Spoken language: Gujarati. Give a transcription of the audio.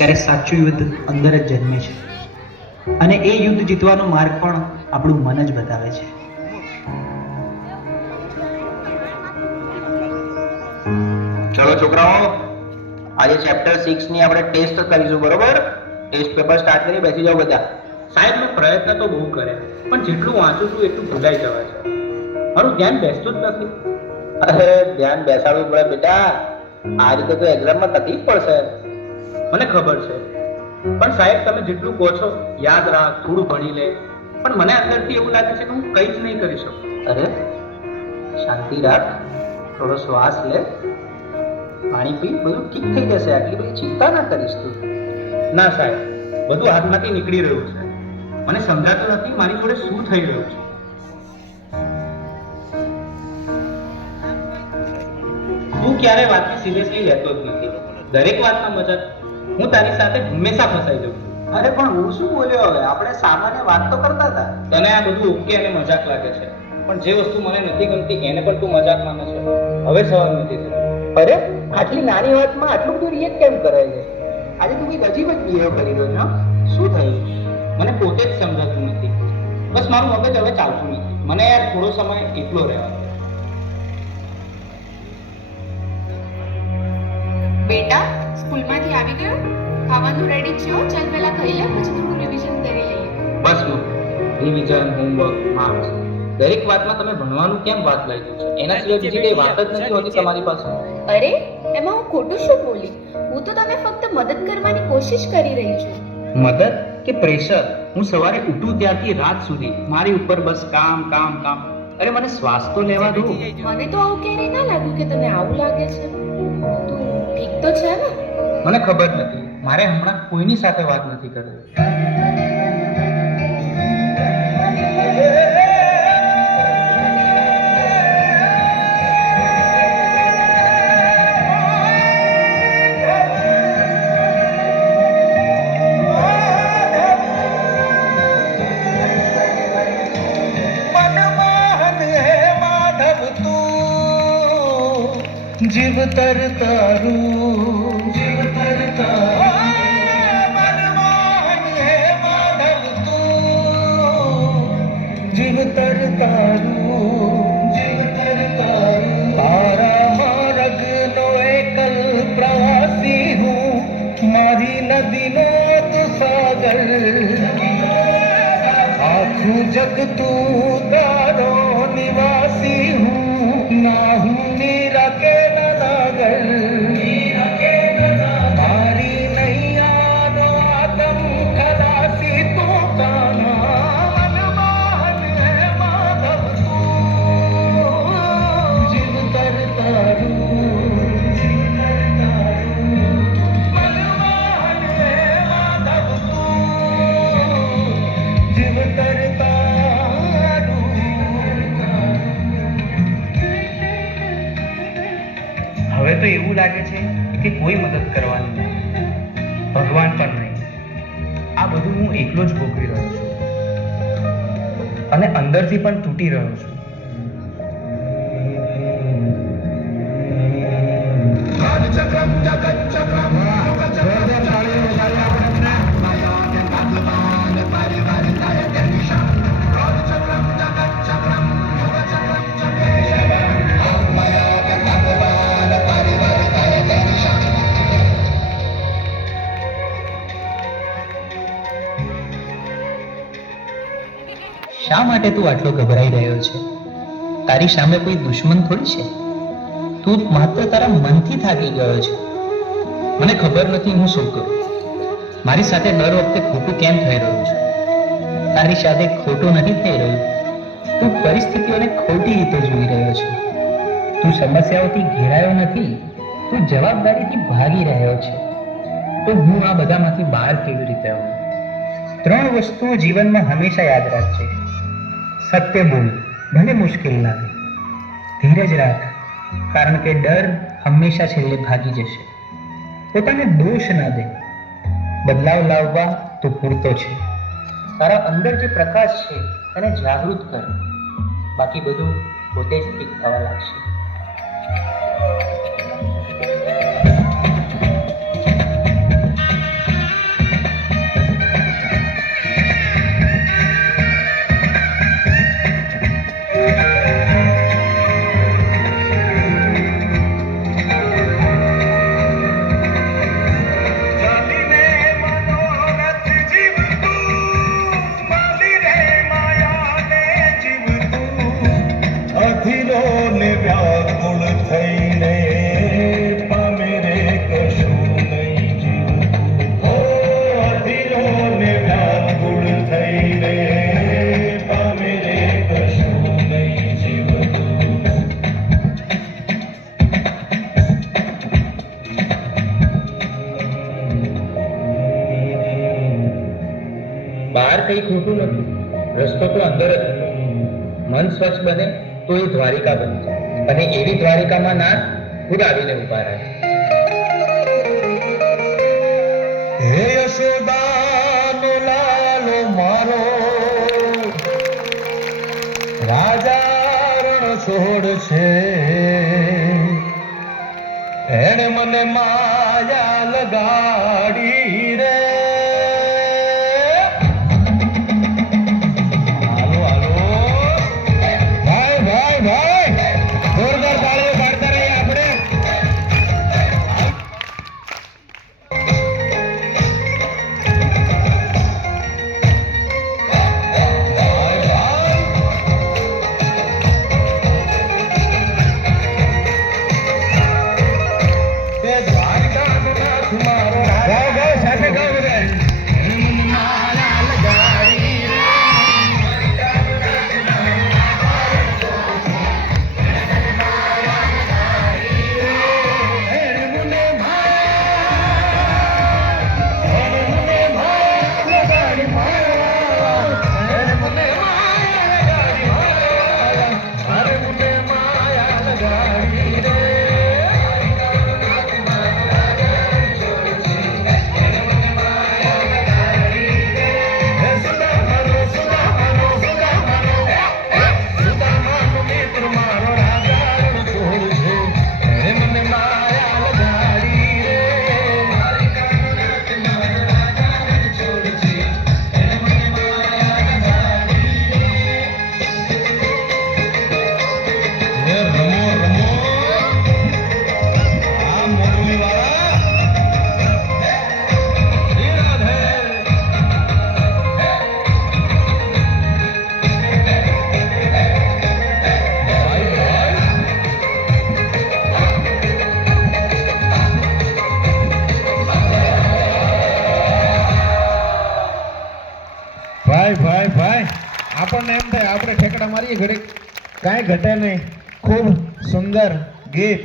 ત્યારે સાચું યુદ્ધ અંદર જ જન્મે છે, અને એ યુદ્ધ જીતવાનો માર્ગ પણ આપણું મન જ બતાવે છે. ચલો છોકરાઓ, આજે ચેપ્ટર 6 ની આપણે ટેસ્ટ કરીશું, બરોબર? ટેસ્ટ પેપર સ્ટાર્ટ કરી બેસી જાઓ બધા. સાહેબ, મેં પ્રયત્ન તો બહુ કર્યા, પણ જેટલું વાંચું છું એટલું ભૂલાઈ જવાય છે. મારું ધ્યાન બેસતું જ નથી. અરે ધ્યાન બેસાડવું પડે બેટા, આ રીતે તો એક્ઝામમાં તકલીફ પડશે. મને ખબર છે, પણ સાહેબ તમે જેટલું કહો છો યાદ રાખ, થોડું ભણી લે, પણ મને અંદરથી એવું લાગે છે કે હું કંઈ જ નહીં કરી શકું. અરે શાંતિ રાખ, થોડો શ્વાસ લે, પાણી પી, બધું ઠીક થઈ જશે. આટલી બધી ચિંતા ના કરીશ તું. ના સાહેબ, બધું હાથમાંથી નીકળી રહ્યું છે. મને સમજાતું નથી મારી જોડે શું થઈ રહ્યું છે. તું ક્યારે વાતને સિરિયસલી લેતો જ નથી. દરેક વાતમાં મજાક. હું તારી સાથે હંમેશા ફસાઈ જાઉં છું. અરે પણ હું શું બોલ્યો? હવે આપણે સામાન્ય વાત તો કરતા હતા. તને આ બધું ઓકે અને મજાક લાગે છે, પણ જે વસ્તુ મને નથી ગમતી એને પણ તું મજાક માને છે. હવે સવાલ નથી થતો. અરે આટલી નાની વાતમાં આટલું બધું રિએક્ટ કેમ કરાય છે? આજે તું કંઈક અજીબ જ બિહેવ કરી રહ્યો છે. શું થયું? મને પોતે જ સમજાતું નથી. બસ મારું મગજ હવે ચાલતું નથી. મને યાર થોડો સમય એકલો રહેવા દે. બેટા, સ્કૂલમાંથી આવી ગયો? ખાવાનું રેડી છે? ચાલ પહેલા ખાઈ લે, પછી થોડું રિવિઝન કરી લઈએ. બસ રિવિઝન, હોમવર્ક, માર્ક્સ, દરેક વાતમાં તમે ભણવાનું કેમ વાત લઈ દો છો? એના સિવાય બીજી કઈ વાત જ નથી હોતી તમારી પાસે. અરે, એમાં હું ખોટું શું બોલી? હું તો તને ફક્ત મદદ કરવાની કોશિશ કરી રહી છું. મદદ કે પ્રેશર? હું સવારે ઉઠું ત્યારથી રાત સુધી મારી ઉપર બસ કામ કામ કામ. અરે મને શ્વાસ તો લેવા દો. મને તો આવું ક્યારેય ના લાગ્યું કે તને આવું લાગે છે. તું ઠીક તો છે ને? મને ખબર નથી, મારે હમણાં કોઈની સાથે વાત નથી કરવી. જીવ તરતારું, જીવ તરતારું, મનમોહન હે માધવ તું. જીવ તરતારું, જીવ તરતારું, તારા માર્ગનો એકલ પ્રવાસી હું, મારી નદીનો તું સાગર. આખું જગ તું તારો નિવાસી હું, ના હું મીરા કે તારી નૈયાનો આદમ ખલાસી તું કાના. મનમોહન હે માધવ તું. જીવ તરતારું, જીવ તરતારું, મનમોહન હે માધવ તું. જીવ તરતારું. હવે તો એવું લાગે છે કે કોઈ મદદ કરવાની નથી, ભગવાન પણ નહીં. આ બધું હું એકલો જ ભોગવી રહ્યો છું, અને અંદરથી પણ તૂટી રહ્યો છું. શા માટે તું આટલો ગભરાઈ રહ્યો છે? તારી સામે કોઈ દુશ્મન થોડી છે. તું માત્ર તારા મનથી થાકી ગયો છે. મને ખબર નથી હું શું કરું. મારી સાથે દર વખતે ખોટું કેમ થઈ રહ્યું છે? તારી સાથે ખોટું નથી થઈ રહ્યું. તું પરિસ્થિતિઓને ખોટી રીતે જોઈ રહ્યો છે. તું સમસ્યાઓથી ઘેરાયો નથી, તું જવાબદારીથી ભાગી રહ્યો છે. તો હું આ બધામાંથી બહાર કેવી રીતે આવું? 3 વસ્તુઓ જીવનમાં હંમેશા યાદ રાખજે. સત્ય બોલ, ભલે મુશ્કેલ લાગે. ધીરજ રાખ, કારણ કે ડર હંમેશા છેલ્લે ભાગી જશે. પોતાને દોષ ના દે. બદલાવ લાવવા તો પૂરતો છે. તારા અંદર જે પ્રકાશ છે તેને જાગૃત કર. બાકી બધું પોતે જ ઠીક થવા લાગશે. કંઈ ખોટું નથી. રસ્તો તો અંદર જ છે. મન સ્વચ્છ બને તો એ દ્વારિકા બની જાય, અને એવી દ્વારિકામાં નાથ ખુદ આવીને ઉભા રહે. હે યશોદાનો લાલો મારો, રાજા રણ છોડ છે, એણે મને માયા લગાડી રે. હાલો હાલો ભાઈ ભાઈ ભાઈ, જોરદાર તાળીઓ પાડતા રહીએ આપણે. તે દ્વારકાનો નાથ મારો, ગાઓ ગાઓ સાથે ગાઓ બધા. માયા લગાડી રે. એણે મને માયા લગાડી માયા. એણે મને માયા લગાડી માયા. અરે મને માયા લગાડી રે. હે સુદામાનો સુદામાનો સુદામાનો, સુદામાનો મિત્ર મારો, રાજા રણ છોડ છે, એણે મને માયા લગાડી રે. હે રમો રમો, આ મોરલીવાળા. શ્રી રાધે. ભાઈ ભાઈ ભાઈ, આપણને એમ થાય આપણે ઠેકડા મારીએ ઘડીક, કાંઈ ઘટે નહીં. ખૂબ સુંદર ગીત.